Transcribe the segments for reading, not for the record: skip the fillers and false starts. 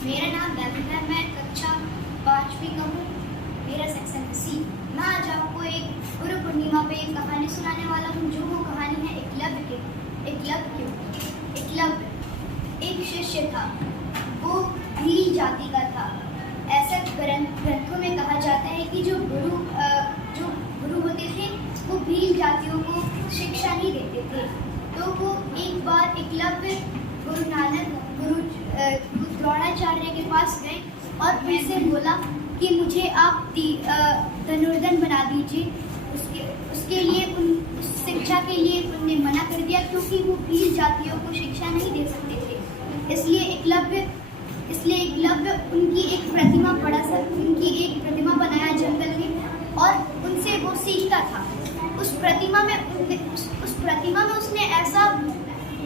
मेरा नाम दानिश है। मैं कक्षा 5वीं का हूँ। मेरा सेक्शन सी। मैं आज आपको एक गुरु पूर्णिमा पे एक कहानी सुनाने वाला हूँ, जो वो कहानी है एकलव्य। एक शिष्य था, वो भील जाति का था। ऐसा ग्रंथों में कहा जाता है कि जो गुरु होते थे वो भील जातियों को शिक्षा नहीं देते थे। तो वो एक बार एकलव्य गुरु द्रोणाचार्य के पास गए और उनसे बोला कि मुझे आप धनुर्धर बना दीजिए। उसके लिए उस शिक्षा के लिए उन्होंने मना कर दिया, क्योंकि वो भील जातियों को शिक्षा नहीं दे सकते थे। इसलिए एकलव्य उनकी एक प्रतिमा बनाया जंगल में, और उनसे वो सीखता था। उस प्रतिमा में उसने ऐसा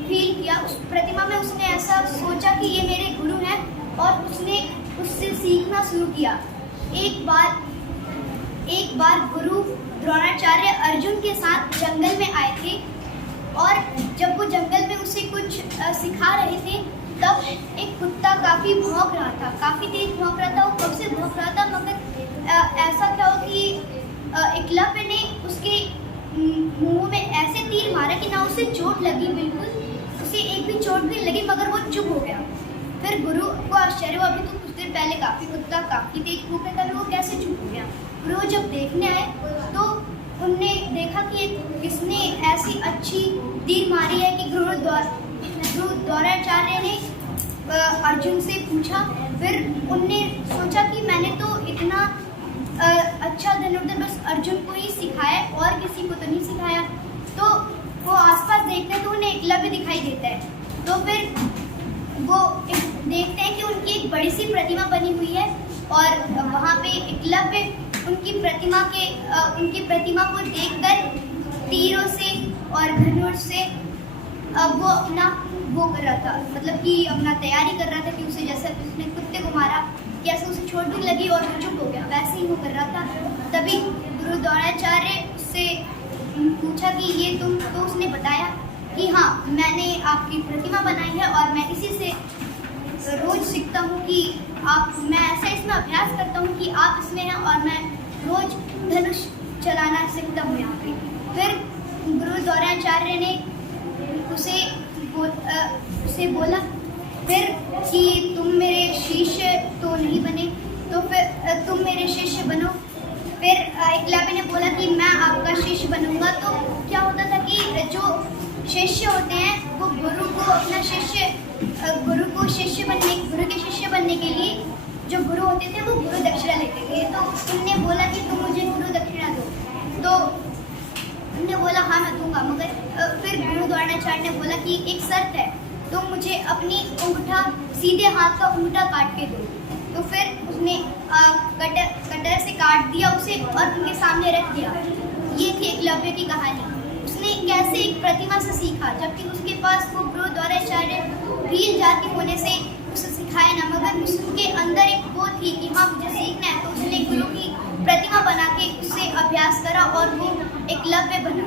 फील किया, उस प्रतिमा में उसने ऐसा सोचा कि ये मेरे गुरु हैं, और उसने उससे सीखना शुरू किया। एक बार गुरु द्रोणाचार्य अर्जुन के साथ जंगल में आए थे, और जब वो जंगल में उसे कुछ सिखा रहे थे, तब एक कुत्ता काफ़ी भौंक रहा था, काफ़ी तेज भौंक रहा था। वो कब से भौंक रहा था, मगर ऐसा क्या हो कि एकलव्य ने उसके मुंह में ऐसे तीर मारा कि ना उसे चोट लगी, बिल्कुल उसे एक भी चोट नहीं लगी, मगर वो चुप हो गया। फिर गुरु को आश्चर्य हुआ, अभी तो कुछ देर पहले कुत्ता काफ़ी तेज भौंक रहा था, वो कैसे चुप हो गया। गुरु जब देखने आए तो उनने देखा कि किसने ऐसी अच्छी तीर मारी है कि गुरु द्रोणाचार्य ने अर्जुन से पूछा। फिर उनने सोचा कि मैंने तो इतना अच्छा धनुर्धर बस अर्जुन को ही सिखाया, और किसी को तो नहीं सिखाया। तो वो आसपास देखते हैं तो उन्हें एकलव्य दिखाई देता है। तो फिर वो देखते हैं कि उनकी एक बड़ी सी प्रतिमा बनी हुई है, और वहाँ पे एकलव्य उनकी प्रतिमा को देखकर तीरों से और धनुष से वो अपना वो कर रहा था, मतलब कि अपना तैयारी कर रहा था कि उसे जैसे उसने कुत्ते को मारा, कैसे उसे चोट भी लगी और वो चुप हो गया, वैसे ही वो कर रहा था। तभी गुरु द्रोणाचार्य से पूछा कि ये तुम, तो उसने बताया कि हाँ, मैंने आपकी प्रतिमा बनाई है, और मैं इसी से रोज सीखता हूँ कि मैं ऐसा इसमें अभ्यास करता हूँ कि आप इसमें हैं, और मैं रोज धनुष चलाना सीखता हूँ यहाँ पे। फिर गुरु द्रोणाचार्य ने उसे बोला फिर कि तुम मेरे शिष्य तो नहीं बने, तो फिर तुम मेरे शिष्य बनो। फिर एकलव्य ने बोला कि मैं आपका शिष्य बनूंगा। तो क्या होता था कि जो शिष्य होते हैं वो गुरु के शिष्य बनने के लिए जो गुरु होते थे वो गुरु दक्षिणा लेते थे। तो उनने बोला कि तुम मुझे गुरु दक्षिणा दो। तो उन्होंने बोला हाँ मैं दूंगा, मगर फिर गुरु द्रोणाचार्य ने बोला कि एक शर्त है, तुम मुझे अपनी सीधे हाथ का अंगूठा काट के दो। तो फिर उसने कटर से काट दिया उसे और उनके सामने रख दिया। ये थी एकलव्य की कहानी। उसने कैसे एक प्रतिमा से सीखा, जबकि उसके पास वो गुरु द्रोणाचार्य भील जाति होने से उसे सिखाया ना, मगर उसके अंदर एक वो थी कि हाँ मुझे सीखना है। तो उसने गुरु की प्रतिमा बना के उससे अभ्यास करा और वो एकलव्य बना।